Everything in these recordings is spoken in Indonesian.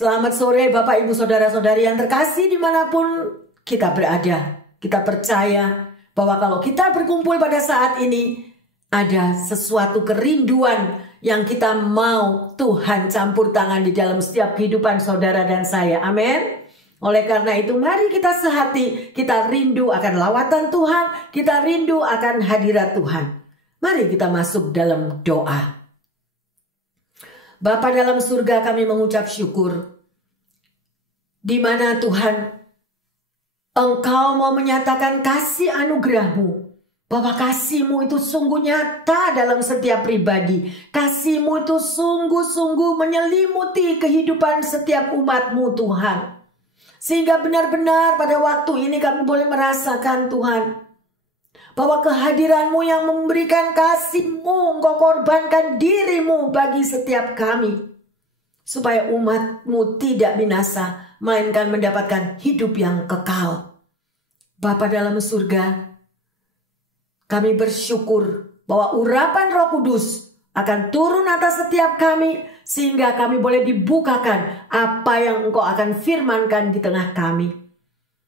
Selamat sore Bapak Ibu Saudara-saudari yang terkasih dimanapun kita berada. Kita percaya bahwa kalau kita berkumpul pada saat ini ada sesuatu kerinduan yang kita mau Tuhan campur tangan di dalam setiap kehidupan saudara dan saya. Amin. Oleh karena itu mari kita sehati, kita rindu akan lawatan Tuhan, kita rindu akan hadirat Tuhan. Mari kita masuk dalam doa. Bapa dalam surga, kami mengucap syukur di mana Tuhan Engkau mau menyatakan kasih anugerah-Mu, bahwa kasih-Mu itu sungguh nyata dalam setiap pribadi. Kasih-Mu itu sungguh-sungguh menyelimuti kehidupan setiap umat-Mu Tuhan, sehingga benar-benar pada waktu ini kami boleh merasakan Tuhan bahwa kehadiran-Mu yang memberikan kasih-Mu, Engkau korbankan diri-Mu bagi setiap kami, supaya umat-Mu tidak binasa, melainkan mendapatkan hidup yang kekal. Bapa dalam surga, kami bersyukur bahwa urapan Roh Kudus akan turun atas setiap kami, sehingga kami boleh dibukakan apa yang Engkau akan firmankan di tengah kami.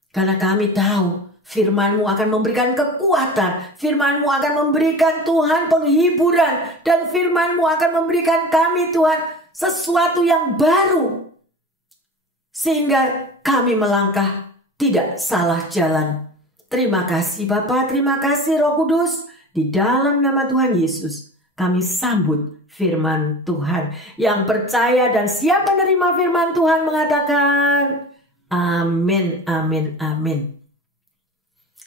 Karena kami tahu firman-Mu akan memberikan kekuatan, firman-Mu akan memberikan Tuhan penghiburan, dan firman-Mu akan memberikan kami Tuhan sesuatu yang baru, sehingga kami melangkah tidak salah jalan. Terima kasih Bapa, terima kasih Roh Kudus. Di dalam nama Tuhan Yesus kami sambut firman Tuhan. Yang percaya dan siap menerima firman Tuhan mengatakan amin, amin, amin.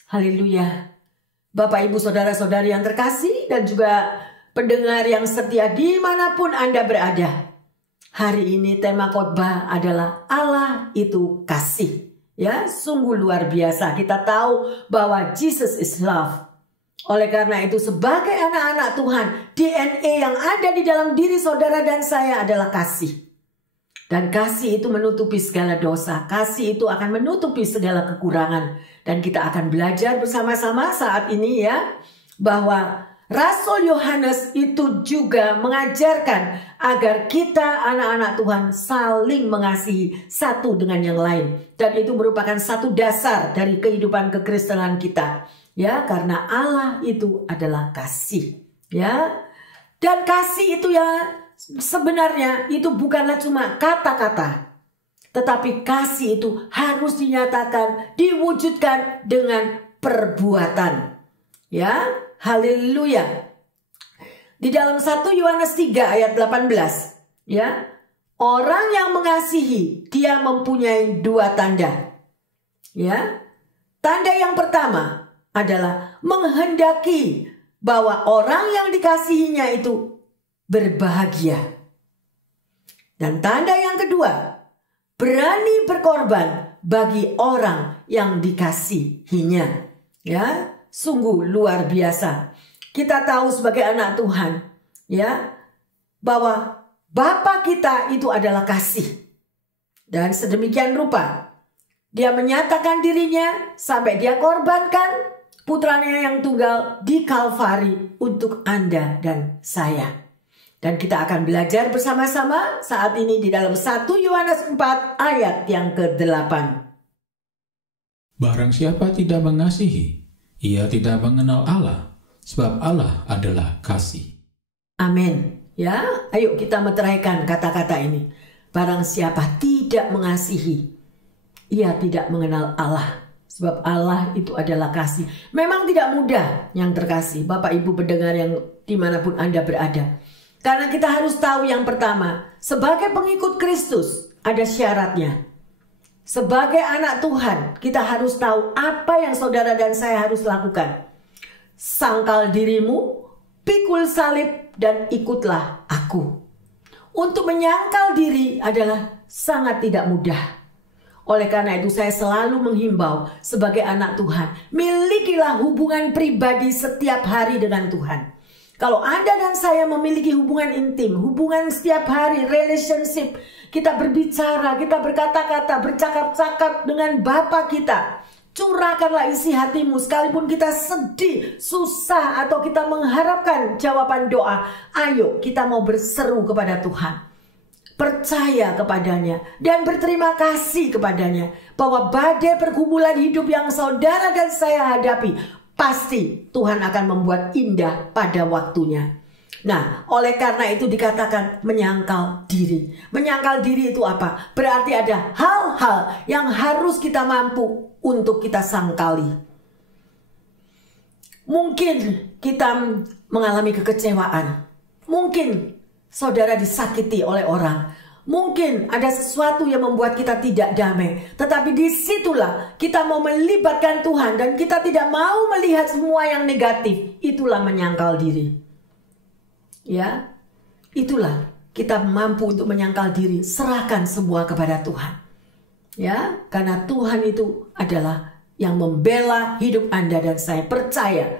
Haleluya. Bapak Ibu Saudara-saudari yang terkasih dan juga pendengar yang setia dimanapun Anda berada. Hari ini tema khotbah adalah Allah itu kasih. Ya, sungguh luar biasa. Kita tahu bahwa Jesus is love. Oleh karena itu sebagai anak-anak Tuhan, DNA yang ada di dalam diri saudara dan saya adalah kasih. Dan kasih itu menutupi segala dosa. Kasih itu akan menutupi segala kekurangan. Dan kita akan belajar bersama-sama saat ini ya, bahwa Rasul Yohanes itu juga mengajarkan agar kita anak-anak Tuhan saling mengasihi satu dengan yang lain. Dan itu merupakan satu dasar dari kehidupan kekristenan kita. Ya, karena Allah itu adalah kasih. Ya, dan kasih itu ya sebenarnya itu bukanlah cuma kata-kata, tetapi kasih itu harus dinyatakan, diwujudkan dengan perbuatan. Ya, haleluya. Di dalam 1 Yohanes 3 ayat 18, ya, orang yang mengasihi dia mempunyai dua tanda. Ya, tanda yang pertama adalah menghendaki bahwa orang yang dikasihinya itu berbahagia. Dan tanda yang kedua, berani berkorban bagi orang yang dikasihinya. Ya, sungguh luar biasa. Kita tahu sebagai anak Tuhan, ya, bahwa Bapa kita itu adalah kasih. Dan sedemikian rupa Dia menyatakan dirinya sampai Dia korbankan putranya yang tunggal di Kalvari untuk Anda dan saya. Dan kita akan belajar bersama-sama saat ini di dalam 1 Yohanes 4 ayat yang ke-8. Barang siapa tidak mengasihi, ia tidak mengenal Allah, sebab Allah adalah kasih. Amin. Ya, ayo kita meteraikan kata-kata ini. Barang siapa tidak mengasihi, ia tidak mengenal Allah. Sebab Allah itu adalah kasih. Memang tidak mudah yang terkasih, Bapak Ibu pendengar yang dimanapun Anda berada. Karena kita harus tahu yang pertama, sebagai pengikut Kristus ada syaratnya. Sebagai anak Tuhan, kita harus tahu apa yang saudara dan saya harus lakukan. Sangkal dirimu, pikul salib, dan ikutlah aku. Untuk menyangkal diri adalah sangat tidak mudah. Oleh karena itu saya selalu menghimbau sebagai anak Tuhan, milikilah hubungan pribadi setiap hari dengan Tuhan. Kalau Anda dan saya memiliki hubungan intim, hubungan setiap hari, relationship, kita berbicara, kita berkata-kata, bercakap-cakap dengan Bapa kita. Curahkanlah isi hatimu sekalipun kita sedih, susah, atau kita mengharapkan jawaban doa. Ayo kita mau berseru kepada Tuhan. percaya kepadanya, dan berterima kasih kepadanya bahwa badai pergumulan hidup yang saudara dan saya hadapi pasti Tuhan akan membuat indah pada waktunya. Nah, oleh karena itu dikatakan menyangkal diri. Menyangkal diri itu apa? Berarti ada hal-hal yang harus kita mampu untuk kita sangkali. Mungkin kita mengalami kekecewaan. Mungkin saudara disakiti oleh orang. Mungkin ada sesuatu yang membuat kita tidak damai. Tetapi disitulah kita mau melibatkan Tuhan dan kita tidak mau melihat semua yang negatif. Itulah menyangkal diri. Ya, itulah kita mampu untuk menyangkal diri. Serahkan semua kepada Tuhan. Ya, karena Tuhan itu adalah yang membela hidup Anda dan saya. Percaya,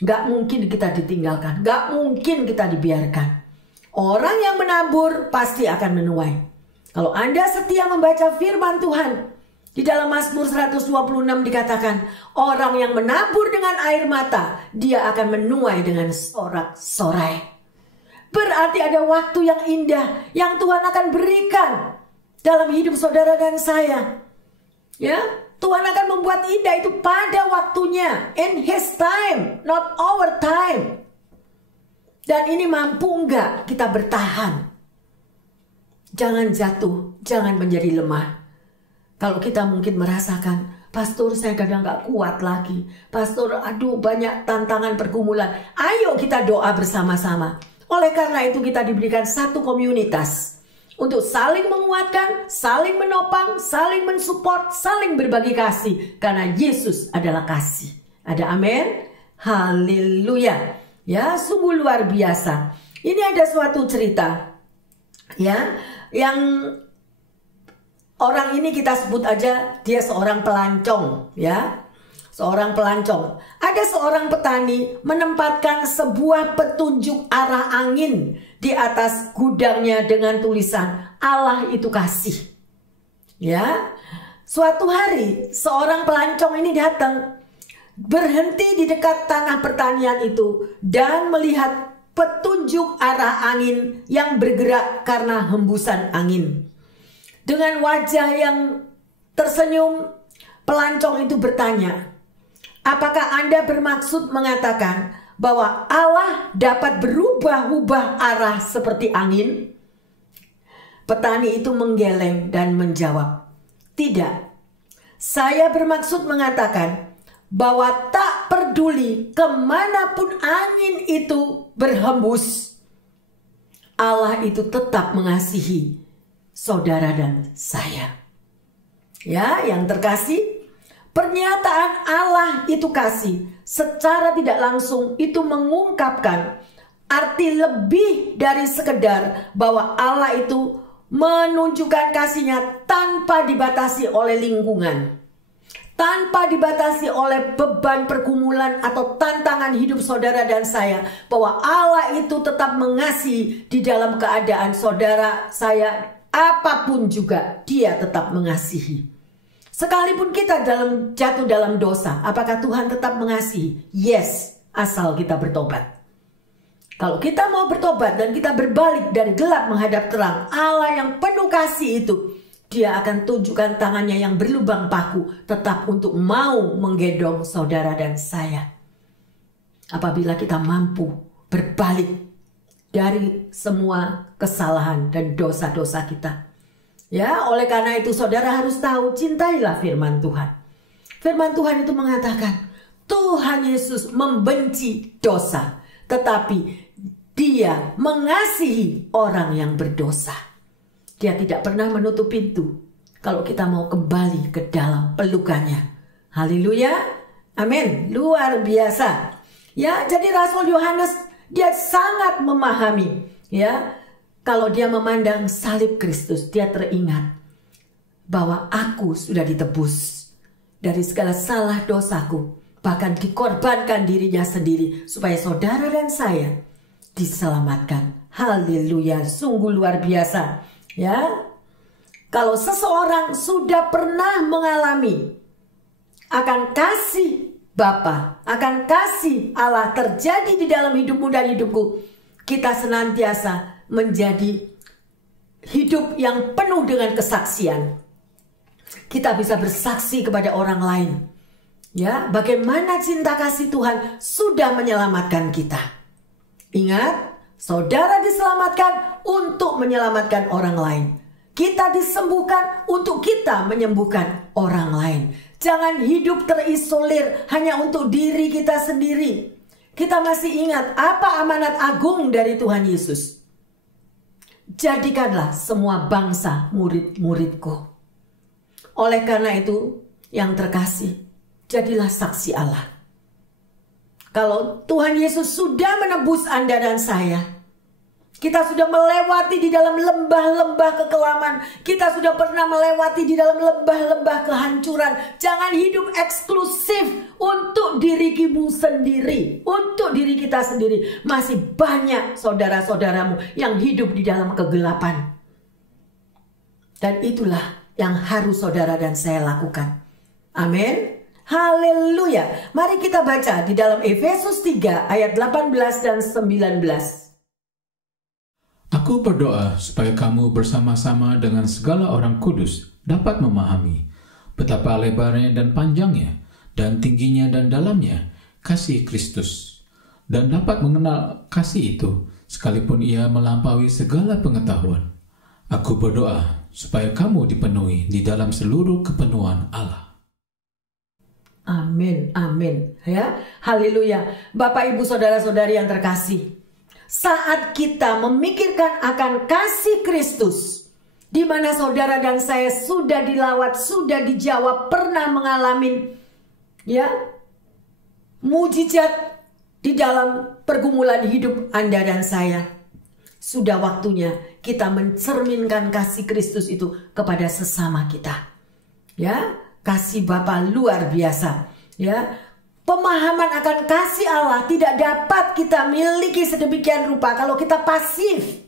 gak mungkin kita ditinggalkan. Gak mungkin kita dibiarkan. Orang yang menabur pasti akan menuai. Kalau Anda setia membaca firman Tuhan, di dalam Mazmur 126 dikatakan, orang yang menabur dengan air mata, dia akan menuai dengan sorak-sorai. Berarti ada waktu yang indah yang Tuhan akan berikan dalam hidup saudara dan saya. Ya, Tuhan akan membuat indah itu pada waktunya, in His time, not our time. Dan ini mampu enggak kita bertahan? Jangan jatuh, jangan menjadi lemah. Kalau kita mungkin merasakan, pastor saya kadang gak kuat lagi. Pastor, aduh banyak tantangan pergumulan. Ayo kita doa bersama-sama. Oleh karena itu kita diberikan satu komunitas. Untuk saling menguatkan, saling menopang, saling mensupport, saling berbagi kasih. Karena Yesus adalah kasih. Ada amin? Haleluya. Ya, sungguh luar biasa. Ini ada suatu cerita, ya, yang orang ini kita sebut aja dia seorang pelancong, ya, seorang pelancong. Ada seorang petani menempatkan sebuah petunjuk arah angin di atas gudangnya dengan tulisan Allah itu kasih. Ya, suatu hari seorang pelancong ini datang, berhenti di dekat tanah pertanian itu dan melihat petunjuk arah angin yang bergerak karena hembusan angin. Dengan wajah yang tersenyum, pelancong itu bertanya, apakah Anda bermaksud mengatakan bahwa Allah dapat berubah-ubah arah seperti angin? Petani itu menggeleng dan menjawab, tidak. Saya bermaksud mengatakan bahwa tak peduli kemanapun angin itu berhembus, Allah itu tetap mengasihi saudara dan saya. Ya, yang terkasih, pernyataan Allah itu kasih secara tidak langsung itu mengungkapkan arti lebih dari sekedar bahwa Allah itu menunjukkan kasihnya tanpa dibatasi oleh lingkungan, tanpa dibatasi oleh beban pergumulan atau tantangan hidup saudara dan saya, bahwa Allah itu tetap mengasihi di dalam keadaan saudara saya apapun juga, dia tetap mengasihi. Sekalipun kita jatuh dalam dosa, apakah Tuhan tetap mengasihi? Yes, asal kita bertobat. Kalau kita mau bertobat dan kita berbalik dari gelap menghadap terang, Allah yang penuh kasih itu, dia akan tunjukkan tangannya yang berlubang paku tetap untuk mau menggendong saudara dan saya. Apabila kita mampu berbalik dari semua kesalahan dan dosa-dosa kita. Ya, oleh karena itu saudara harus tahu, cintailah firman Tuhan. Firman Tuhan itu mengatakan, Tuhan Yesus membenci dosa, tetapi Dia mengasihi orang yang berdosa. Dia tidak pernah menutup pintu kalau kita mau kembali ke dalam pelukannya. Haleluya. Amin. Luar biasa. Ya, jadi Rasul Yohanes dia sangat memahami, ya, kalau dia memandang salib Kristus, dia teringat bahwa aku sudah ditebus dari segala salah dosaku, bahkan dikorbankan dirinya sendiri supaya saudara dan saya diselamatkan. Haleluya, sungguh luar biasa. Ya, kalau seseorang sudah pernah mengalami akan kasih Bapa, akan kasih Allah terjadi di dalam hidupmu dan hidupku, kita senantiasa menjadi hidup yang penuh dengan kesaksian. Kita bisa bersaksi kepada orang lain. Ya, bagaimana cinta kasih Tuhan sudah menyelamatkan kita. Ingat, saudara diselamatkan untuk menyelamatkan orang lain. Kita disembuhkan untuk kita menyembuhkan orang lain. Jangan hidup terisolir hanya untuk diri kita sendiri. Kita masih ingat apa amanat agung dari Tuhan Yesus. Jadikanlah semua bangsa murid-muridku. Oleh karena itu, yang terkasih, jadilah saksi Allah. Kalau Tuhan Yesus sudah menebus Anda dan saya, kita sudah melewati di dalam lembah-lembah kekelaman, kita sudah pernah melewati di dalam lembah-lembah kehancuran. Jangan hidup eksklusif untuk dirimu sendiri, untuk diri kita sendiri. Masih banyak saudara-saudaramu yang hidup di dalam kegelapan. Dan itulah yang harus saudara dan saya lakukan. Amin. Haleluya. Mari kita baca di dalam Efesus 3 ayat 18 dan 19. Aku berdoa supaya kamu bersama-sama dengan segala orang kudus dapat memahami betapa lebarnya dan panjangnya dan tingginya dan dalamnya kasih Kristus, dan dapat mengenal kasih itu sekalipun ia melampaui segala pengetahuan. Aku berdoa supaya kamu dipenuhi di dalam seluruh kepenuhan Allah. Amin, amin. Ya, haleluya. Bapak, Ibu, saudara-saudari yang terkasih, saat kita memikirkan akan kasih Kristus, di mana saudara dan saya sudah dilawat, sudah dijawab, pernah mengalami mujizat di dalam pergumulan hidup Anda dan saya. Sudah waktunya kita mencerminkan kasih Kristus itu kepada sesama kita. Ya, kasih Bapa luar biasa. Ya, pemahaman akan kasih Allah tidak dapat kita miliki sedemikian rupa kalau kita pasif.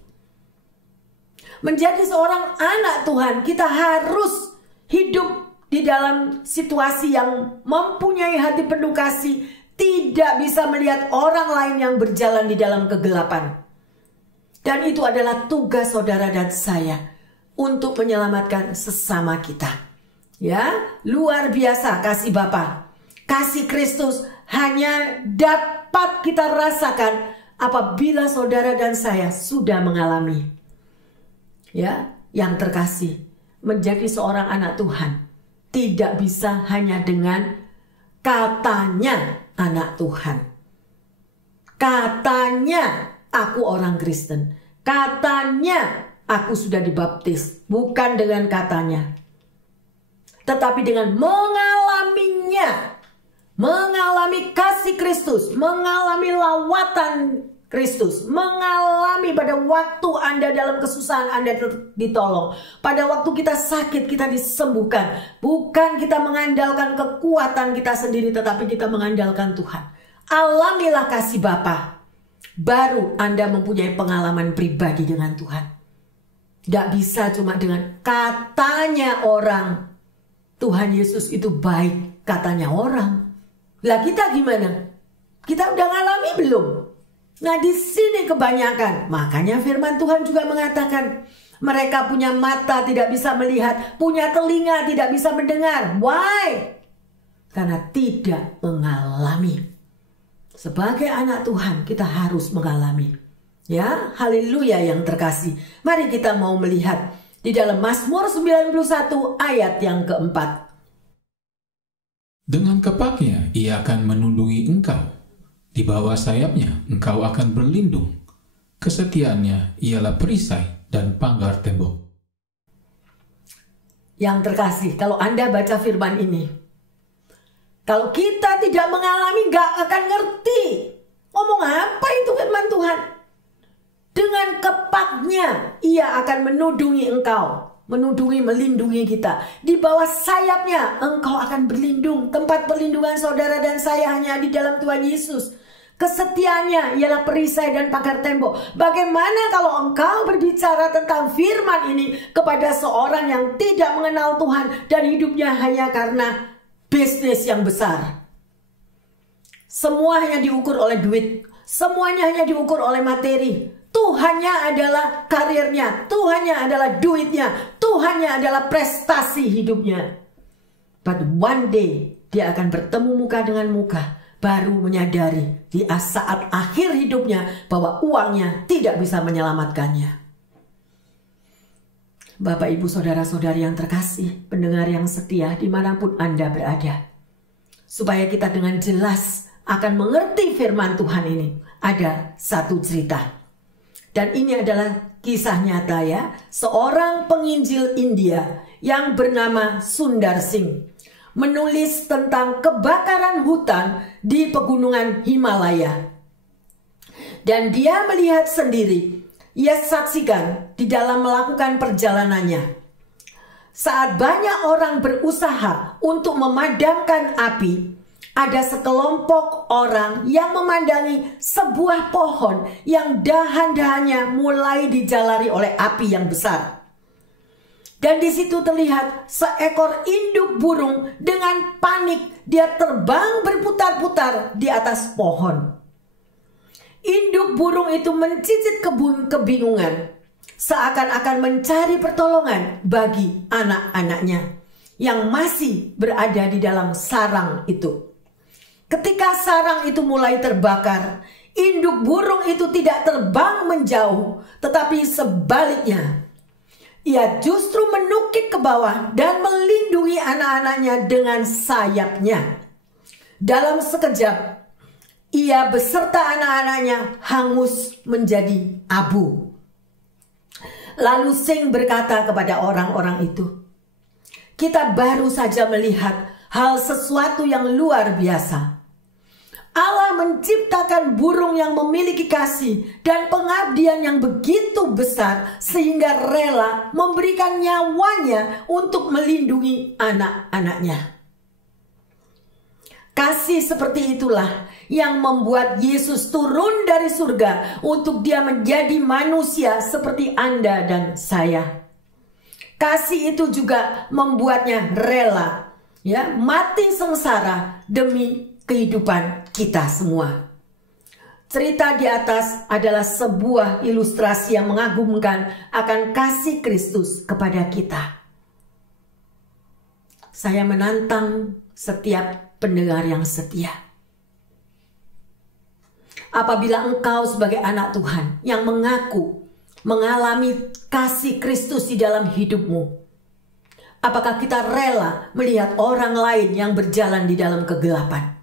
Menjadi seorang anak Tuhan, kita harus hidup di dalam situasi yang mempunyai hati penuh kasih, tidak bisa melihat orang lain yang berjalan di dalam kegelapan. Dan itu adalah tugas saudara dan saya untuk menyelamatkan sesama kita. Ya, luar biasa kasih Bapa. Kasih Kristus hanya dapat kita rasakan apabila saudara dan saya sudah mengalami. Ya, yang terkasih, menjadi seorang anak Tuhan tidak bisa hanya dengan katanya anak Tuhan. Katanya aku orang Kristen. Katanya aku sudah dibaptis. Bukan dengan katanya, tetapi dengan mengalaminya. Mengalami kasih Kristus, mengalami lawatan Kristus, mengalami pada waktu Anda dalam kesusahan Anda ditolong, pada waktu kita sakit kita disembuhkan. Bukan kita mengandalkan kekuatan kita sendiri, tetapi kita mengandalkan Tuhan. Alamilah kasih Bapa, baru Anda mempunyai pengalaman pribadi dengan Tuhan. Tidak bisa cuma dengan katanya orang. Tuhan Yesus itu baik, katanya orang. Lah kita gimana? Kita udah ngalami belum? Nah, di sini kebanyakan. Makanya firman Tuhan juga mengatakan, mereka punya mata tidak bisa melihat, punya telinga tidak bisa mendengar. Why? Karena tidak mengalami. Sebagai anak Tuhan kita harus mengalami. Ya, haleluya yang terkasih. Mari kita mau melihat di dalam Mazmur 91 ayat yang keempat. Dengan kepaknya ia akan menundungi engkau, di bawah sayapnya engkau akan berlindung. Kesetiaannya ialah perisai dan pagar tembok. Yang terkasih, kalau Anda baca firman ini, kalau kita tidak mengalami, gak akan ngerti ngomong apa itu firman Tuhan. Dengan kepaknya ia akan menundungi engkau, melindungi kita. Di bawah sayapnya engkau akan berlindung. Tempat perlindungan saudara dan saya hanya di dalam Tuhan Yesus. Kesetiaannya ialah perisai dan pagar tembok. Bagaimana kalau engkau berbicara tentang firman ini kepada seorang yang tidak mengenal Tuhan dan hidupnya hanya karena bisnis yang besar? Semua hanya diukur oleh duit, semuanya hanya diukur oleh materi. Tuhannya adalah karirnya, Tuhannya adalah duitnya, Tuhannya adalah prestasi hidupnya. But one day dia akan bertemu muka dengan muka, baru menyadari di saat akhir hidupnya bahwa uangnya tidak bisa menyelamatkannya. Bapak, Ibu, saudara-saudari yang terkasih, pendengar yang setia dimanapun Anda berada, supaya kita dengan jelas akan mengerti firman Tuhan ini, ada satu cerita. Dan ini adalah kisah nyata ya, seorang penginjil India yang bernama Sundar Singh menulis tentang kebakaran hutan di pegunungan Himalaya. Dan dia melihat sendiri, ia saksikan di dalam melakukan perjalanannya. Saat banyak orang berusaha untuk memadamkan api, ada sekelompok orang yang memandangi sebuah pohon yang dahan-dahannya mulai dijalari oleh api yang besar. Dan di situ terlihat seekor induk burung dengan panik, dia terbang berputar-putar di atas pohon. Induk burung itu mencicit kebingungan, seakan-akan mencari pertolongan bagi anak-anaknya yang masih berada di dalam sarang itu. Ketika sarang itu mulai terbakar, induk burung itu tidak terbang menjauh, tetapi sebaliknya, ia justru menukik ke bawah dan melindungi anak-anaknya dengan sayapnya. Dalam sekejap, ia beserta anak-anaknya hangus menjadi abu. Lalu Singh berkata kepada orang-orang itu, "Kita baru saja melihat hal sesuatu yang luar biasa. Allah menciptakan burung yang memiliki kasih dan pengabdian yang begitu besar sehingga rela memberikan nyawanya untuk melindungi anak-anaknya." Kasih seperti itulah yang membuat Yesus turun dari surga untuk dia menjadi manusia seperti Anda dan saya. Kasih itu juga membuatnya rela ya mati sengsara demi kehidupan kita semua. Cerita di atas adalah sebuah ilustrasi yang mengagumkan akan kasih Kristus kepada kita. Saya menantang setiap pendengar yang setia. Apabila engkau sebagai anak Tuhan yang mengaku mengalami kasih Kristus di dalam hidupmu, apakah kita rela melihat orang lain yang berjalan di dalam kegelapan?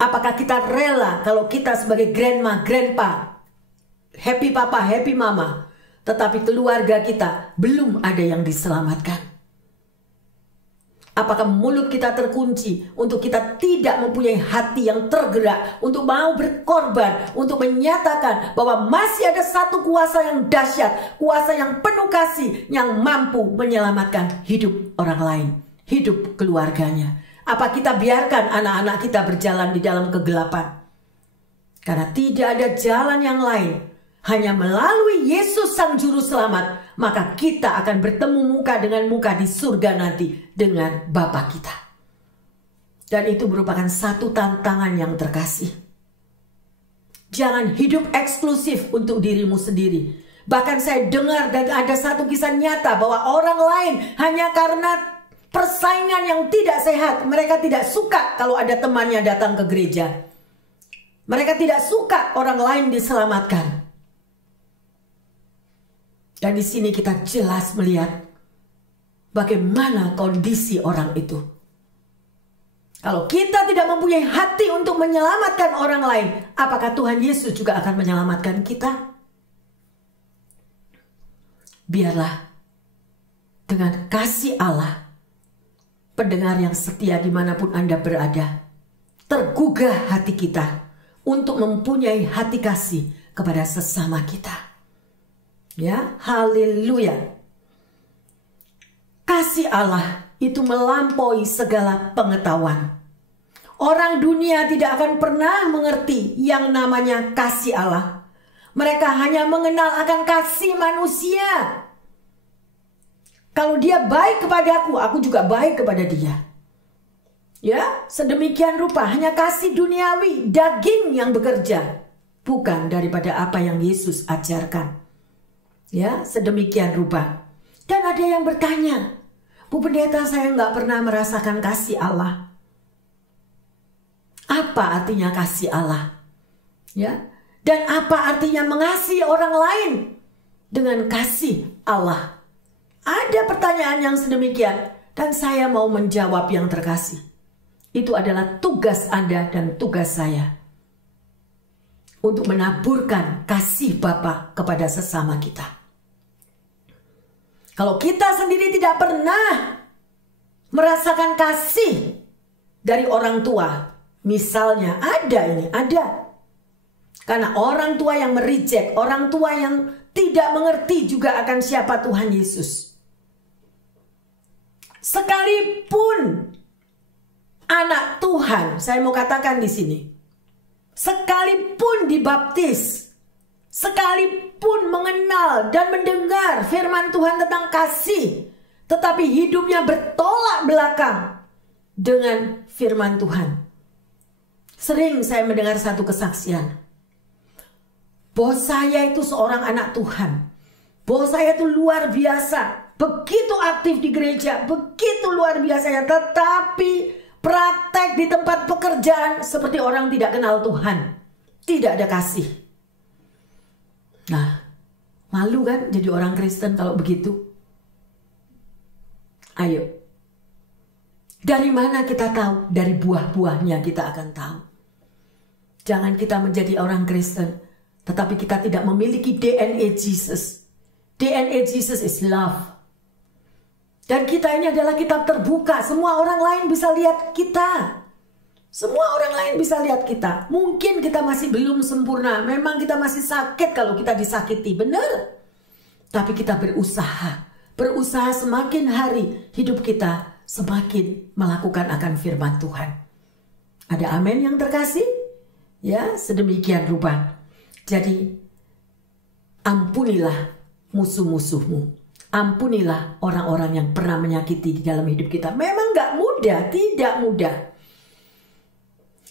Apakah kita rela kalau kita sebagai grandma, grandpa, happy papa, happy mama, tetapi keluarga kita belum ada yang diselamatkan? Apakah mulut kita terkunci untuk kita tidak mempunyai hati yang tergerak untuk mau berkorban, untuk menyatakan bahwa masih ada satu kuasa yang dahsyat, kuasa yang penuh kasih, yang mampu menyelamatkan hidup orang lain, hidup keluarganya? Apa kita biarkan anak-anak kita berjalan di dalam kegelapan? Karena tidak ada jalan yang lain, hanya melalui Yesus Sang Juru Selamat, maka kita akan bertemu muka dengan muka di surga nanti dengan Bapa kita. Dan itu merupakan satu tantangan yang terkasih. Jangan hidup eksklusif untuk dirimu sendiri. Bahkan saya dengar dan ada satu kisah nyata bahwa orang lain hanya karena persaingan yang tidak sehat, mereka tidak suka kalau ada temannya datang ke gereja. Mereka tidak suka orang lain diselamatkan. Dan di sini kita jelas melihat bagaimana kondisi orang itu. Kalau kita tidak mempunyai hati untuk menyelamatkan orang lain, apakah Tuhan Yesus juga akan menyelamatkan kita? Biarlah dengan kasih Allah, pendengar yang setia dimanapun Anda berada, tergugah hati kita untuk mempunyai hati kasih kepada sesama kita. Ya, haleluya. Kasih Allah itu melampaui segala pengetahuan. Orang dunia tidak akan pernah mengerti yang namanya kasih Allah. Mereka hanya mengenal akan kasih manusia. Kalau dia baik kepadaku, aku juga baik kepada dia. Ya, sedemikian rupa hanya kasih duniawi, daging yang bekerja. bukan daripada apa yang Yesus ajarkan. Ya, sedemikian rupa. Dan ada yang bertanya, Bu Pendeta, saya nggak pernah merasakan kasih Allah. Apa artinya kasih Allah? Ya, dan apa artinya mengasihi orang lain dengan kasih Allah? Ada pertanyaan yang sedemikian, dan saya mau menjawab yang terkasih. Itu adalah tugas Anda dan tugas saya untuk menaburkan kasih Bapa kepada sesama kita. Kalau kita sendiri tidak pernah merasakan kasih dari orang tua, misalnya ada. Karena orang tua yang mereject, orang tua yang tidak mengerti juga akan siapa Tuhan Yesus. Sekalipun anak Tuhan, saya mau katakan di sini, sekalipun dibaptis, sekalipun mengenal dan mendengar firman Tuhan tentang kasih, tetapi hidupnya bertolak belakang dengan firman Tuhan. Sering saya mendengar satu kesaksian, bahwa saya itu seorang anak Tuhan, bahwa saya itu luar biasa, begitu aktif di gereja, begitu luar biasa, tetapi praktek di tempat pekerjaan seperti orang tidak kenal Tuhan, tidak ada kasih. Nah, malu kan jadi orang Kristen kalau begitu? Ayo, dari mana kita tahu? Dari buah-buahnya kita akan tahu. Jangan kita menjadi orang Kristen, tetapi kita tidak memiliki DNA Jesus. DNA Jesus is love. Dan kita ini adalah kitab terbuka. Semua orang lain bisa lihat kita. Semua orang lain bisa lihat kita. Mungkin kita masih belum sempurna. Memang kita masih sakit kalau kita disakiti. Benar. Tapi kita berusaha. Berusaha semakin hari hidup kita semakin melakukan akan firman Tuhan. Ada amin yang terkasih? Ya, sedemikian rupa. Jadi, ampunilah musuh-musuhmu. Ampunilah orang-orang yang pernah menyakiti di dalam hidup kita. Memang gak mudah, tidak mudah.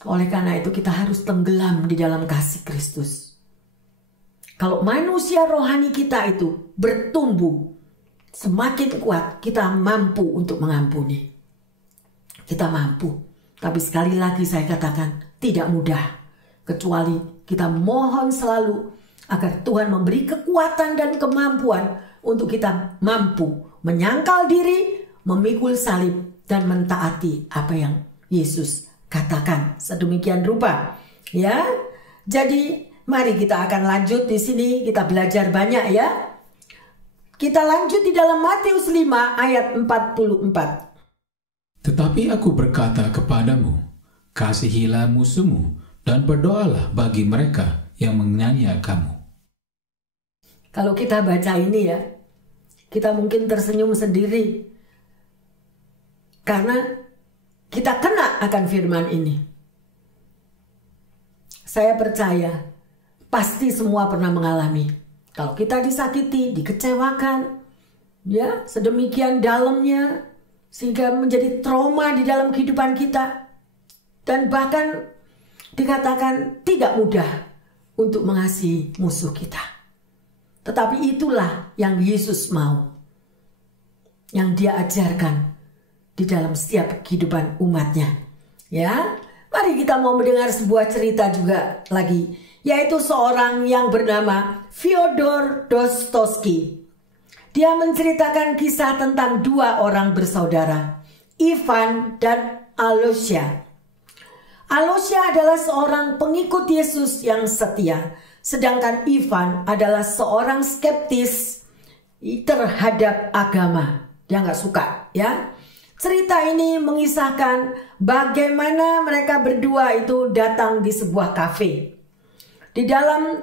Oleh karena itu kita harus tenggelam di dalam kasih Kristus. Kalau manusia rohani kita itu bertumbuh, semakin kuat, kita mampu untuk mengampuni. Kita mampu. Tapi sekali lagi saya katakan, tidak mudah. Kecuali kita mohon selalu agar Tuhan memberi kekuatan dan kemampuan untuk kita mampu menyangkal diri, memikul salib, dan mentaati apa yang Yesus katakan. Sedemikian rupa. Ya, jadi mari kita akan lanjut di sini. Kita belajar banyak ya. Kita lanjut di dalam Matius 5 ayat 44. Tetapi aku berkata kepadamu, kasihilah musuhmu dan berdoalah bagi mereka yang menganiaya kamu. Kalau kita baca ini ya, kita mungkin tersenyum sendiri. Karena kita kena akan firman ini. Saya percaya, pasti semua pernah mengalami. Kalau kita disakiti, dikecewakan, ya sedemikian dalamnya, sehingga menjadi trauma di dalam kehidupan kita. Dan bahkan dikatakan tidak mudah untuk mengasihi musuh kita. Tetapi itulah yang Yesus mau. Yang dia ajarkan di dalam setiap kehidupan umatnya. Ya, mari kita mau mendengar sebuah cerita juga lagi. Yaitu seorang yang bernama Fyodor Dostoevsky. Dia menceritakan kisah tentang dua orang bersaudara, Ivan dan Alosha. Alosha adalah seorang pengikut Yesus yang setia. Sedangkan Ivan adalah seorang skeptis terhadap agama. Dia nggak suka, ya. Cerita ini mengisahkan bagaimana mereka berdua itu datang di sebuah kafe. Di dalam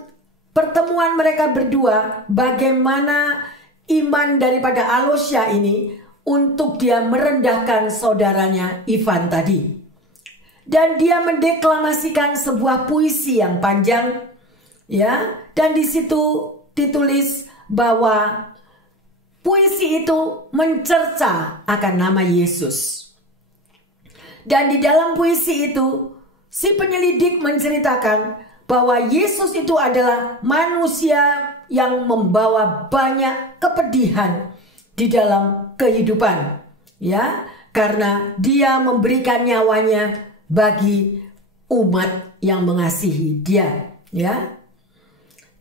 pertemuan mereka berdua, bagaimana iman daripada Alosha ini untuk dia merendahkan saudaranya Ivan tadi. Dan dia mendeklamasikan sebuah puisi yang panjang, ya, dan di situ ditulis bahwa puisi itu mencerca akan nama Yesus. Dan di dalam puisi itu si penyelidik menceritakan bahwa Yesus itu adalah manusia yang membawa banyak kepedihan di dalam kehidupan, ya, karena dia memberikan nyawanya bagi umat yang mengasihi dia, ya.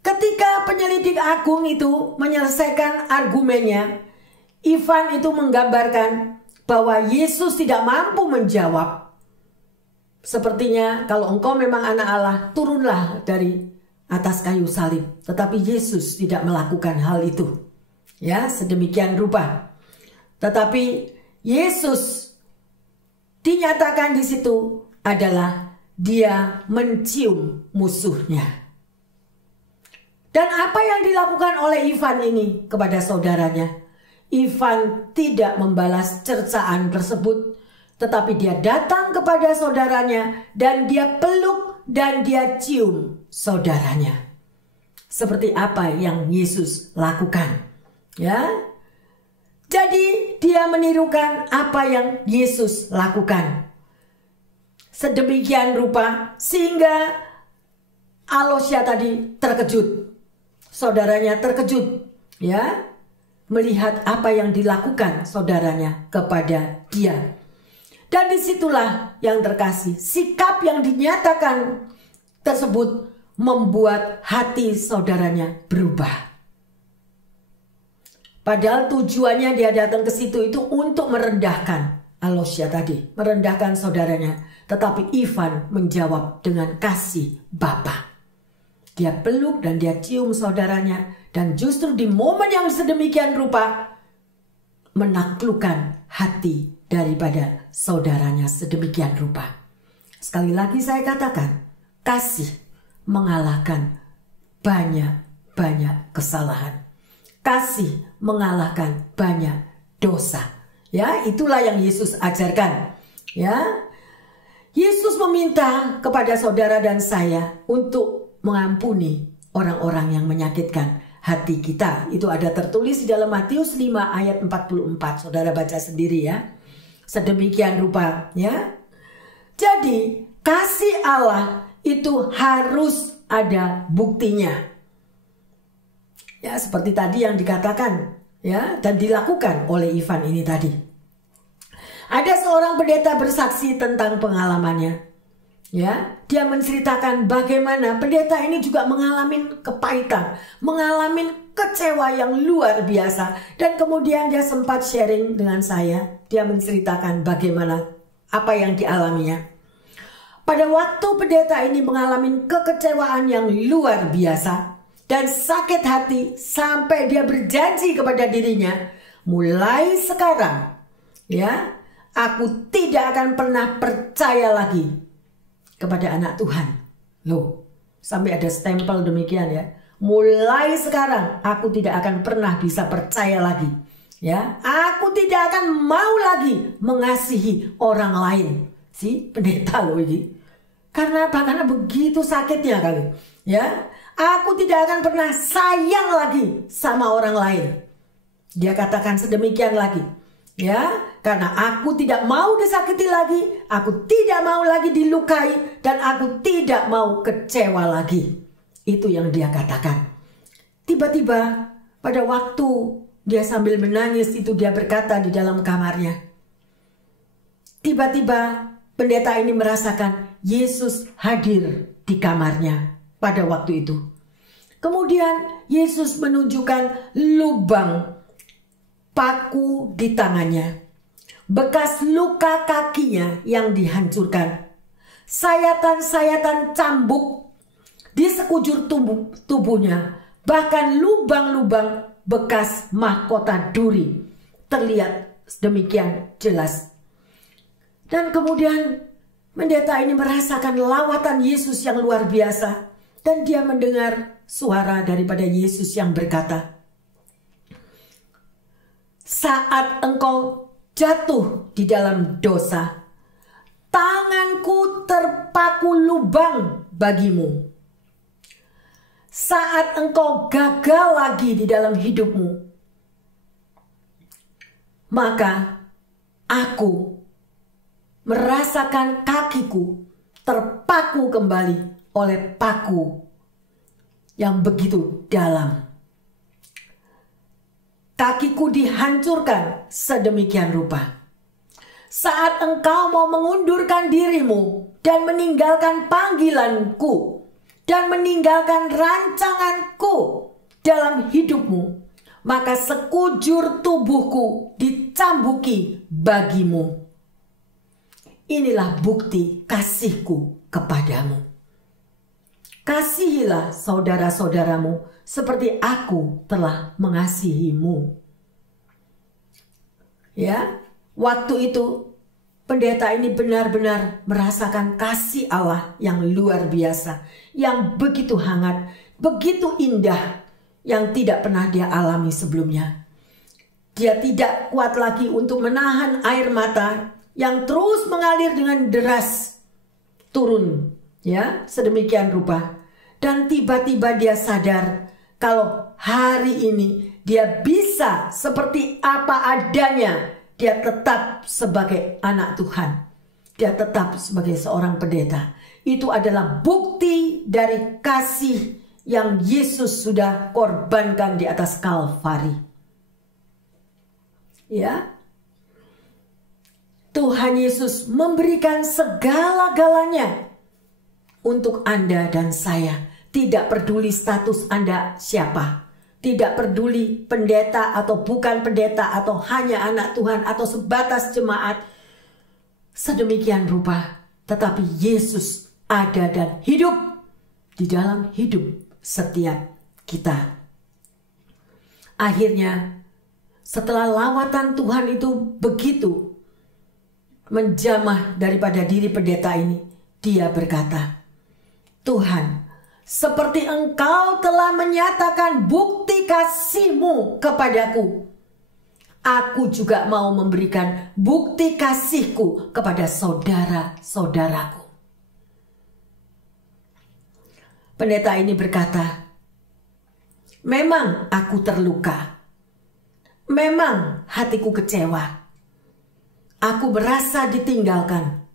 Ketika penyelidik agung itu menyelesaikan argumennya, Ivan itu menggambarkan bahwa Yesus tidak mampu menjawab. Sepertinya kalau engkau memang anak Allah, turunlah dari atas kayu salib. Tetapi Yesus tidak melakukan hal itu, ya, sedemikian rupa. Tetapi Yesus dinyatakan di situ adalah dia mencium musuhnya. Dan apa yang dilakukan oleh Ivan ini kepada saudaranya? Ivan tidak membalas cercaan tersebut, tetapi dia datang kepada saudaranya dan dia peluk dan dia cium saudaranya. Seperti apa yang Yesus lakukan, ya. Jadi dia menirukan apa yang Yesus lakukan. Sedemikian rupa sehingga Alosia tadi terkejut. Saudaranya terkejut, ya, melihat apa yang dilakukan saudaranya kepada dia. Dan disitulah yang terkasih, sikap yang dinyatakan tersebut membuat hati saudaranya berubah. Padahal tujuannya dia datang ke situ itu untuk merendahkan Alosia tadi, merendahkan saudaranya. Tetapi Ivan menjawab dengan kasih Bapa. Dia peluk dan dia cium saudaranya. Dan justru di momen yang sedemikian rupa menaklukkan hati daripada saudaranya sedemikian rupa. Sekali lagi saya katakan, kasih mengalahkan banyak kesalahan. Kasih mengalahkan banyak dosa. Ya, itulah yang Yesus ajarkan. Ya, Yesus meminta kepada saudara dan saya untuk mengampuni orang-orang yang menyakitkan hati kita. Itu ada tertulis di dalam Matius 5 ayat 44. Saudara baca sendiri ya. Sedemikian rupa, ya. Jadi kasih Allah itu harus ada buktinya. Ya, seperti tadi yang dikatakan, ya, dan dilakukan oleh Ivan ini tadi. Ada seorang pendeta bersaksi tentang pengalamannya. Ya, dia menceritakan bagaimana pendeta ini juga mengalami kepahitan, mengalami kecewa yang luar biasa. Dan kemudian dia sempat sharing dengan saya. Dia menceritakan bagaimana apa yang dialaminya. Pada waktu pendeta ini mengalami kekecewaan yang luar biasa dan sakit hati sampai dia berjanji kepada dirinya, mulai sekarang, ya, aku tidak akan pernah percaya lagi kepada anak Tuhan. Loh, sampai ada stempel demikian ya. Mulai sekarang aku tidak akan pernah bisa percaya lagi. Ya, aku tidak akan mau lagi mengasihi orang lain. Si pendeta loh ini. Karena apa? Karena begitu sakitnya kali. Ya, aku tidak akan pernah sayang lagi sama orang lain. Dia katakan sedemikian lagi. Ya, karena aku tidak mau disakiti lagi, aku tidak mau lagi dilukai, dan aku tidak mau kecewa lagi. Itu yang dia katakan. Tiba-tiba pada waktu dia sambil menangis itu dia berkata di dalam kamarnya. Tiba-tiba pendeta ini merasakan Yesus hadir di kamarnya pada waktu itu. Kemudian Yesus menunjukkan lubang paku di tangannya, bekas luka kakinya yang dihancurkan, sayatan-sayatan cambuk di sekujur tubuhnya, bahkan lubang-lubang bekas mahkota duri terlihat demikian jelas. Dan kemudian pendeta ini merasakan lawatan Yesus yang luar biasa, dan dia mendengar suara daripada Yesus yang berkata, saat engkau jatuh di dalam dosa, tanganku terpaku lubang bagimu. Saat engkau gagal lagi di dalam hidupmu, maka aku merasakan kakiku terpaku kembali oleh paku yang begitu dalam. Kakiku dihancurkan sedemikian rupa. Saat engkau mau mengundurkan dirimu dan meninggalkan panggilanku dan meninggalkan rancanganku dalam hidupmu, maka sekujur tubuhku dicambuki bagimu. Inilah bukti kasihku kepadamu. Kasihilah saudara-saudaramu seperti aku telah mengasihimu. Ya, waktu itu pendeta ini benar-benar merasakan kasih Allah yang luar biasa, yang begitu hangat, begitu indah, yang tidak pernah dia alami sebelumnya. Dia tidak kuat lagi untuk menahan air mata yang terus mengalir dengan deras turun, ya, sedemikian rupa. Dan tiba-tiba dia sadar kalau hari ini dia bisa seperti apa adanya. Dia tetap sebagai anak Tuhan. Dia tetap sebagai seorang pendeta. Itu adalah bukti dari kasih yang Yesus sudah korbankan di atas Kalvari. Ya. Tuhan Yesus memberikan segala-galanya untuk Anda dan saya. Tidak peduli status Anda siapa. Tidak peduli pendeta atau bukan pendeta, atau hanya anak Tuhan atau sebatas jemaat. Sedemikian rupa. Tetapi Yesus ada dan hidup di dalam hidup setiap kita. Akhirnya setelah lawatan Tuhan itu begitu menjamah daripada diri pendeta ini, dia berkata, Tuhan, seperti engkau telah menyatakan bukti kasih-Mu kepadaku, aku juga mau memberikan bukti kasih-Ku kepada saudara-saudaraku. Pendeta ini berkata, memang aku terluka, memang hatiku kecewa, aku merasa ditinggalkan.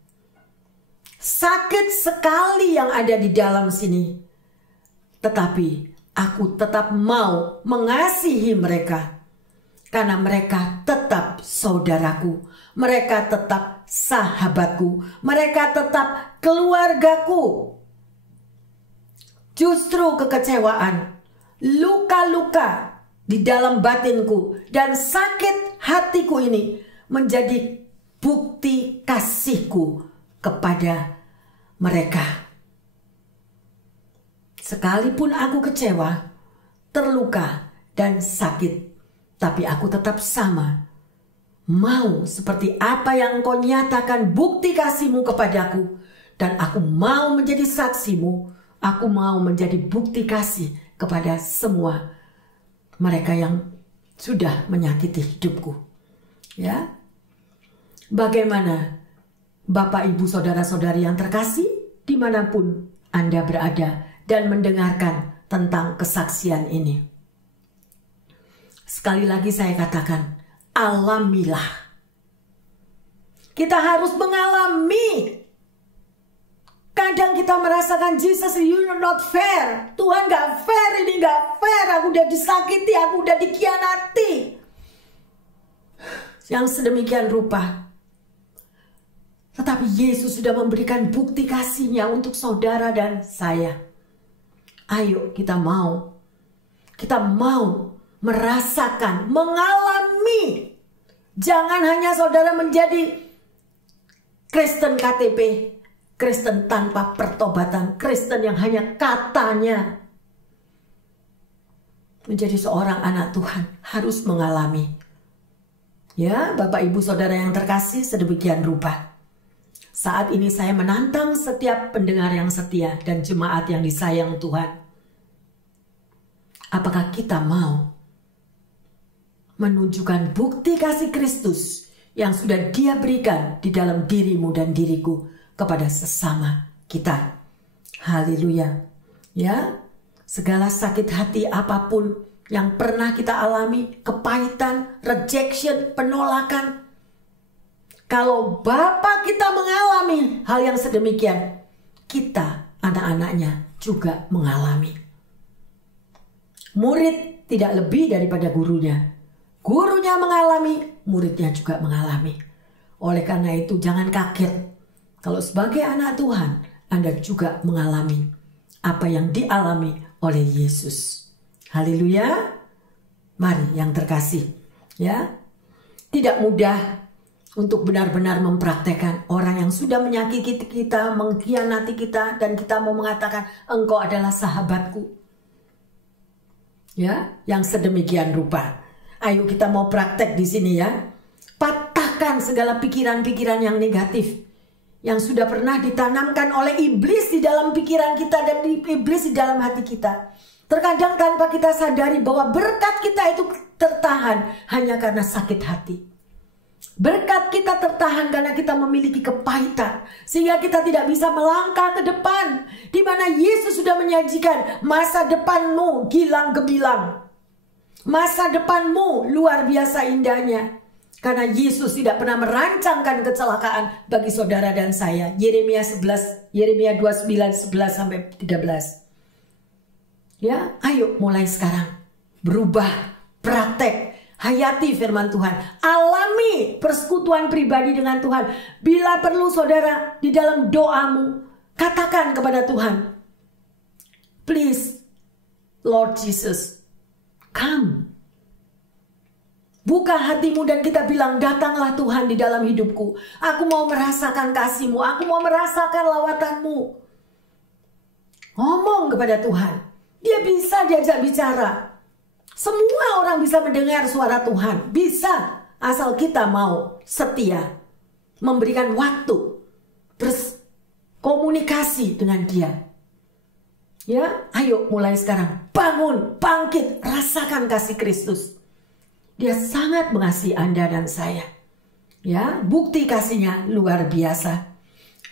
Sakit sekali yang ada di dalam sini. Tetapi aku tetap mau mengasihi mereka. Karena mereka tetap saudaraku. Mereka tetap sahabatku. Mereka tetap keluargaku. Justru kekecewaan, luka-luka di dalam batinku dan sakit hatiku ini menjadi bukti kasihku kepada mereka. Sekalipun aku kecewa, terluka, dan sakit, tapi aku tetap sama. Mau seperti apa yang engkau nyatakan bukti kasih-Mu kepadaku. Dan aku mau menjadi saksi-Mu. Aku mau menjadi bukti kasih kepada semua mereka yang sudah menyakiti hidupku. Ya, bagaimana Bapak, Ibu, Saudara-saudari yang terkasih, dimanapun Anda berada dan mendengarkan tentang kesaksian ini. Sekali lagi saya katakan, alamilah. Kita harus mengalami. Kadang kita merasakan, Jesus, you are not fair. Tuhan gak fair, ini gak fair. Aku udah disakiti, aku udah dikhianati. Yang sedemikian rupa. Tetapi Yesus sudah memberikan bukti kasih-Nya untuk saudara dan saya. Ayo kita mau merasakan, mengalami. Jangan hanya saudara menjadi Kristen KTP, Kristen tanpa pertobatan, Kristen yang hanya katanya. Menjadi seorang anak Tuhan harus mengalami. Ya, Bapak, Ibu, Saudara yang terkasih, sedemikian rupa. Saat ini saya menantang setiap pendengar yang setia dan jemaat yang disayang Tuhan. Apakah kita mau menunjukkan bukti kasih Kristus yang sudah Dia berikan di dalam dirimu dan diriku kepada sesama kita? Haleluya. Ya, segala sakit hati apapun yang pernah kita alami, kepahitan, rejection, penolakan. Kalau Bapa kita mengalami hal yang sedemikian, kita anak-anaknya juga mengalami. Murid tidak lebih daripada gurunya. Gurunya mengalami, muridnya juga mengalami. Oleh karena itu jangan kaget kalau sebagai anak Tuhan Anda juga mengalami apa yang dialami oleh Yesus. Haleluya. Mari yang terkasih, ya. Tidak mudah untuk benar-benar mempraktekkan orang yang sudah menyakiti kita, mengkhianati kita, dan kita mau mengatakan engkau adalah sahabatku. Ya, yang sedemikian rupa. Ayo kita mau praktek di sini ya. Patahkan segala pikiran-pikiran yang negatif yang sudah pernah ditanamkan oleh iblis di dalam pikiran kita dan iblis di dalam hati kita. Terkadang tanpa kita sadari bahwa berkat kita itu tertahan hanya karena sakit hati. Berkat kita tertahan karena kita memiliki kepahitan, sehingga kita tidak bisa melangkah ke depan, di mana Yesus sudah menyajikan masa depanmu gilang gemilang. Masa depanmu luar biasa indahnya. Karena Yesus tidak pernah merancangkan kecelakaan bagi saudara dan saya. Yeremia 29:11-13. Ya, ayo mulai sekarang berubah, praktek, hayati firman Tuhan, alami persekutuan pribadi dengan Tuhan. Bila perlu saudara, di dalam doamu katakan kepada Tuhan, please Lord Jesus, come. Buka hatimu dan kita bilang, datanglah Tuhan di dalam hidupku. Aku mau merasakan kasih-Mu, aku mau merasakan lawatan-Mu. Ngomong kepada Tuhan. Dia bisa diajak bicara. Semua orang bisa mendengar suara Tuhan. Bisa, asal kita mau setia. Memberikan waktu. Berkomunikasi dengan dia. Ya, ayo mulai sekarang. Bangun, bangkit, rasakan kasih Kristus. Dia sangat mengasihi Anda dan saya. Ya, bukti kasihnya luar biasa.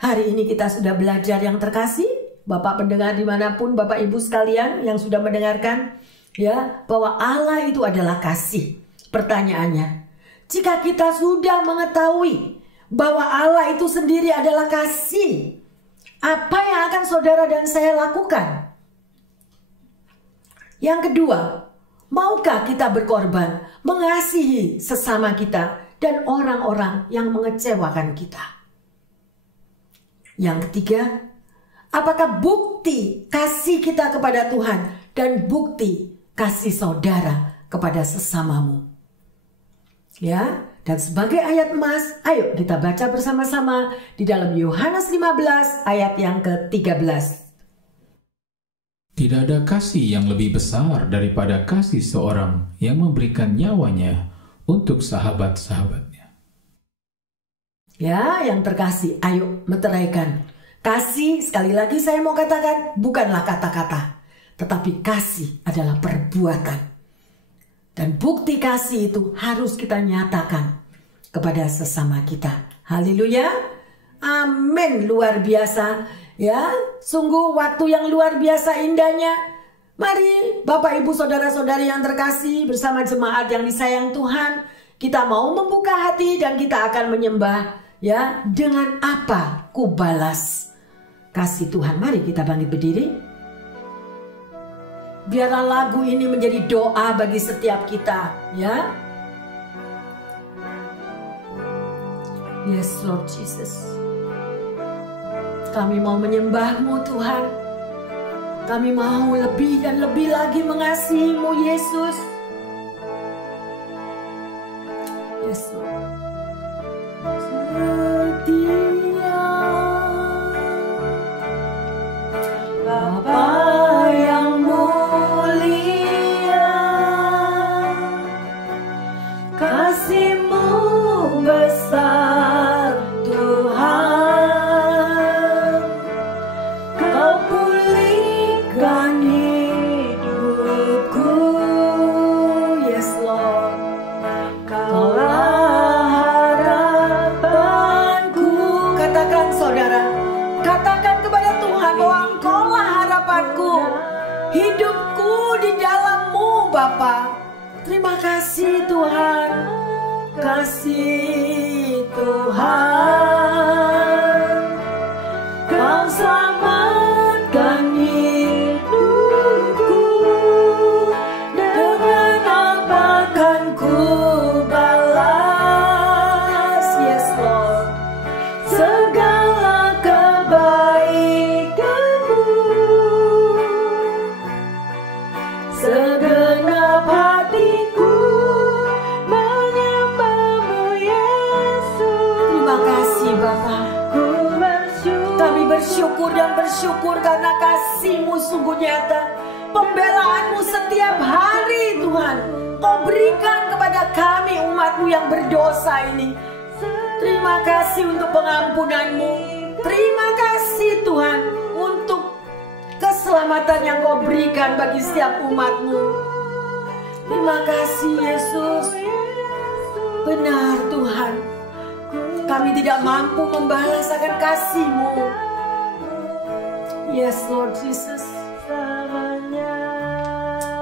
Hari ini kita sudah belajar yang terkasih. Bapak pendengar dimanapun, Bapak Ibu sekalian yang sudah mendengarkan, ya, bahwa Allah itu adalah kasih. Pertanyaannya, jika kita sudah mengetahui bahwa Allah itu sendiri adalah kasih, apa yang akan saudara dan saya lakukan? Yang kedua, maukah kita berkorban, mengasihi sesama kita dan orang-orang yang mengecewakan kita? Yang ketiga, apakah bukti kasih kita kepada Tuhan dan bukti kasih saudara kepada sesamamu? Ya, dan sebagai ayat emas, ayo kita baca bersama-sama di dalam Yohanes 15 ayat yang ke-13. Tidak ada kasih yang lebih besar daripada kasih seorang yang memberikan nyawanya untuk sahabat-sahabatnya. Ya, yang terkasih, ayo meteraikan. Kasih, sekali lagi saya mau katakan, bukanlah kata-kata, tetapi kasih adalah perbuatan. Dan bukti kasih itu harus kita nyatakan kepada sesama kita. Haleluya. Amin. Luar biasa. Ya, sungguh waktu yang luar biasa indahnya. Mari Bapak Ibu Saudara-saudari yang terkasih, bersama jemaat yang disayang Tuhan, kita mau membuka hati dan kita akan menyembah. Ya, dengan apa ku balas kasih Tuhan? Mari kita bangkit berdiri. Biarlah lagu ini menjadi doa bagi setiap kita, ya. Yes, Lord Jesus. Kami mau menyembah-Mu Tuhan. Kami mau lebih dan lebih lagi mengasihi-Mu Yesus. Yes, Lord. Setia Bapa yang mulia, kasih-Mu besar Tuhan. Kau pulihkan hidupku. Yes, Lord. Kaulah harapanku. Katakan saudara, katakan kepada Tuhan bahwa Engkaulah harapanku. Hidupku di dalam-Mu Bapa. Terima kasih Tuhan. Kasih Tuhan, Kau selamatkan bersyukur karena kasih-Mu sungguh nyata. Pembelaan-Mu setiap hari Tuhan Kau berikan kepada kami umat-Mu yang berdosa ini. Terima kasih untuk pengampunan-Mu. Terima kasih Tuhan untuk keselamatan yang Kau berikan bagi setiap umat-Mu. Terima kasih Yesus. Benar Tuhan, kami tidak mampu membalas akan kasih-Mu. Yes Lord Jesus.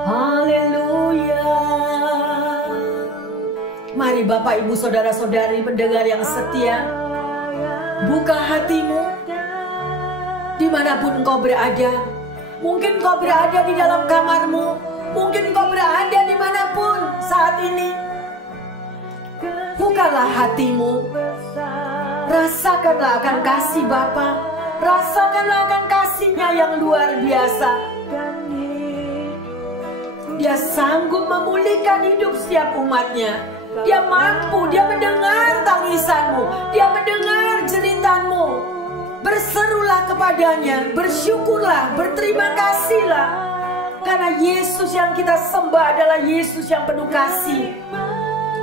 Haleluya. Mari Bapak Ibu Saudara-saudari pendengar yang setia, buka hatimu dimanapun engkau berada. Mungkin kau berada di dalam kamarmu, mungkin kau berada dimanapun saat ini. Bukalah hatimu, rasakanlah akan kasih Bapa, rasakanlah akan kasih-Nya yang luar biasa. Dia sanggup memulihkan hidup setiap umat-Nya. Dia mampu, Dia mendengar tangisanmu, Dia mendengar jeritanmu. Berserulah kepadanya, bersyukurlah, berterima kasihlah. Karena Yesus yang kita sembah adalah Yesus yang penuh kasih.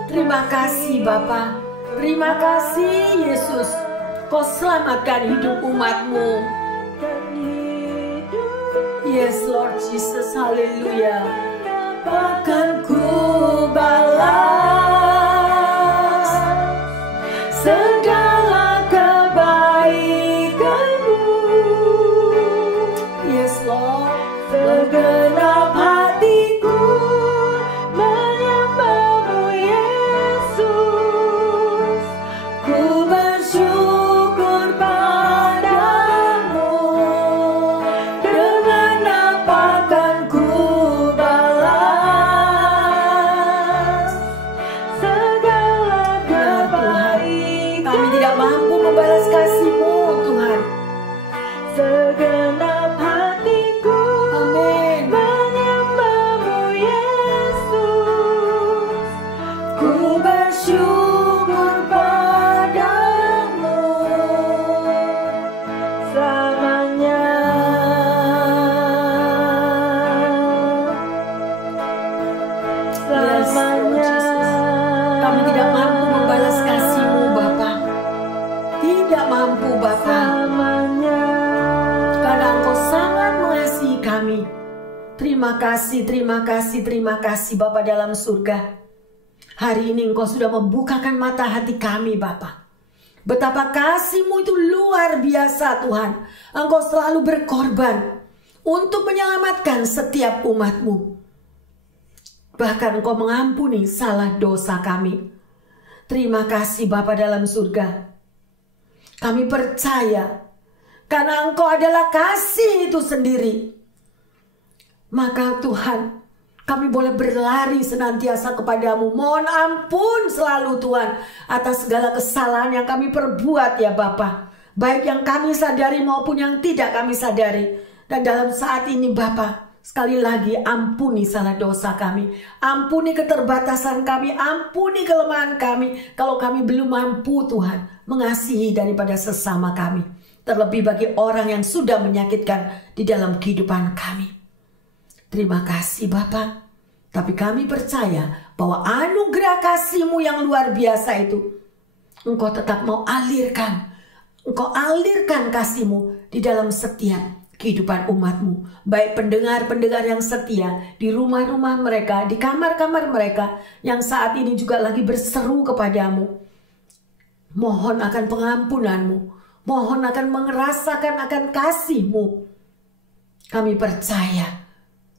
Terima kasih Bapa, terima kasih Yesus. Kau selamatkan hidup umat-Mu. Yes Lord Jesus, haleluya. Akan ku balas segala kebaikan-Mu. Yes Lord, segenap hatiku menyembah-Mu Yesus. Ku bersyukur padamu. Dengan apa kan ku balas segala kebaikan? Kami tidak mampu membalas kasih-Mu Tuhan. Segenap hatiku, amin, menyembah-Mu Yesus. Ku bersyukur padamu selamanya. Selamanya. Kami tidak mampu membalas kasih-Mu Bapa. Tidak mampu Bapa. Karena Engkau sangat mengasihi kami. Terima kasih, terima kasih, terima kasih Bapa dalam surga. Hari ini Engkau sudah membukakan mata hati kami Bapa. Betapa kasih-Mu itu luar biasa Tuhan. Engkau selalu berkorban untuk menyelamatkan setiap umat-Mu. Bahkan Engkau mengampuni salah dosa kami. Terima kasih Bapa dalam surga. Kami percaya karena Engkau adalah kasih itu sendiri. Maka Tuhan, kami boleh berlari senantiasa kepadamu. Mohon ampun selalu Tuhan atas segala kesalahan yang kami perbuat ya Bapa. Baik yang kami sadari maupun yang tidak kami sadari. Dan dalam saat ini Bapa, sekali lagi ampuni salah dosa kami. Ampuni keterbatasan kami. Ampuni kelemahan kami. Kalau kami belum mampu Tuhan mengasihi daripada sesama kami. Terlebih bagi orang yang sudah menyakitkan di dalam kehidupan kami. Terima kasih Bapa. Tapi kami percaya bahwa anugerah kasih-Mu yang luar biasa itu Engkau tetap mau alirkan. Engkau alirkan kasih-Mu di dalam setiap kehidupan umat-Mu. Baik pendengar-pendengar yang setia di rumah-rumah mereka, di kamar-kamar mereka, yang saat ini juga lagi berseru kepadamu. Mohon akan pengampunan-Mu. Mohon akan merasakan akan kasih-Mu. Kami percaya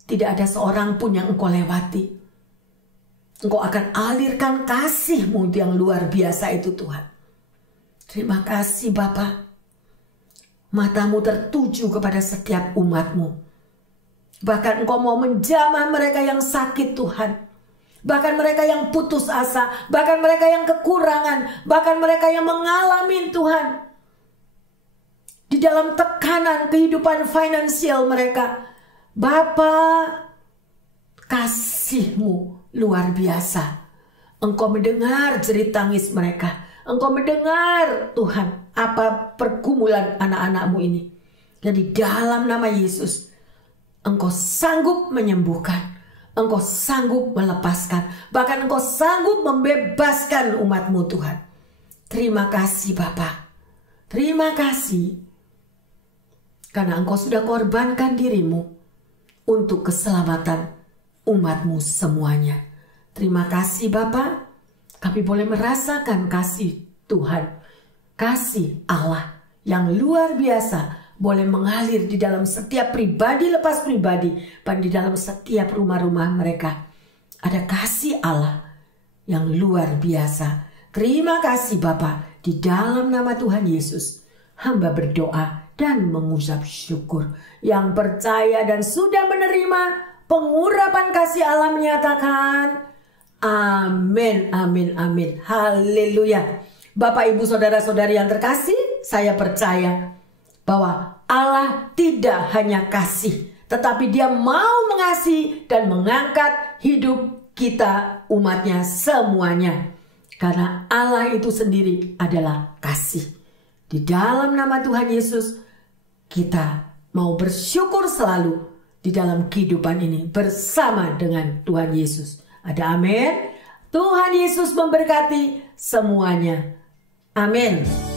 tidak ada seorang pun yang Engkau lewati. Engkau akan alirkan kasih-Mu yang luar biasa itu Tuhan. Terima kasih Bapa. Mata-Mu tertuju kepada setiap umat-Mu. Bahkan Engkau mau menjamah mereka yang sakit Tuhan. Bahkan mereka yang putus asa. Bahkan mereka yang kekurangan. Bahkan mereka yang mengalami Tuhan. Di dalam tekanan kehidupan finansial mereka. Bapa, kasih-Mu luar biasa. Engkau mendengar jerit tangis mereka. Engkau mendengar Tuhan apa pergumulan anak-anak-Mu ini. Dan di dalam nama Yesus, Engkau sanggup menyembuhkan, Engkau sanggup melepaskan, bahkan Engkau sanggup membebaskan umat-Mu Tuhan. Terima kasih Bapa. Terima kasih. Karena Engkau sudah korbankan diri-Mu untuk keselamatan umat-Mu semuanya. Terima kasih Bapa. Kami boleh merasakan kasih Tuhan, kasih Allah yang luar biasa boleh mengalir di dalam setiap pribadi lepas pribadi, dan di dalam setiap rumah-rumah mereka. Ada kasih Allah yang luar biasa. Terima kasih Bapa. Di dalam nama Tuhan Yesus, hamba berdoa dan mengucap syukur. Yang percaya dan sudah menerima pengurapan kasih Allah menyatakan, amin, amin, amin. Haleluya. Bapak, Ibu, Saudara-saudari yang terkasih, saya percaya bahwa Allah tidak hanya kasih, tetapi Dia mau mengasihi dan mengangkat hidup kita, umatnya semuanya. Karena Allah itu sendiri adalah kasih. Di dalam nama Tuhan Yesus, kita mau bersyukur selalu di dalam kehidupan ini bersama dengan Tuhan Yesus. Ada amin. Tuhan Yesus memberkati semuanya. Amin.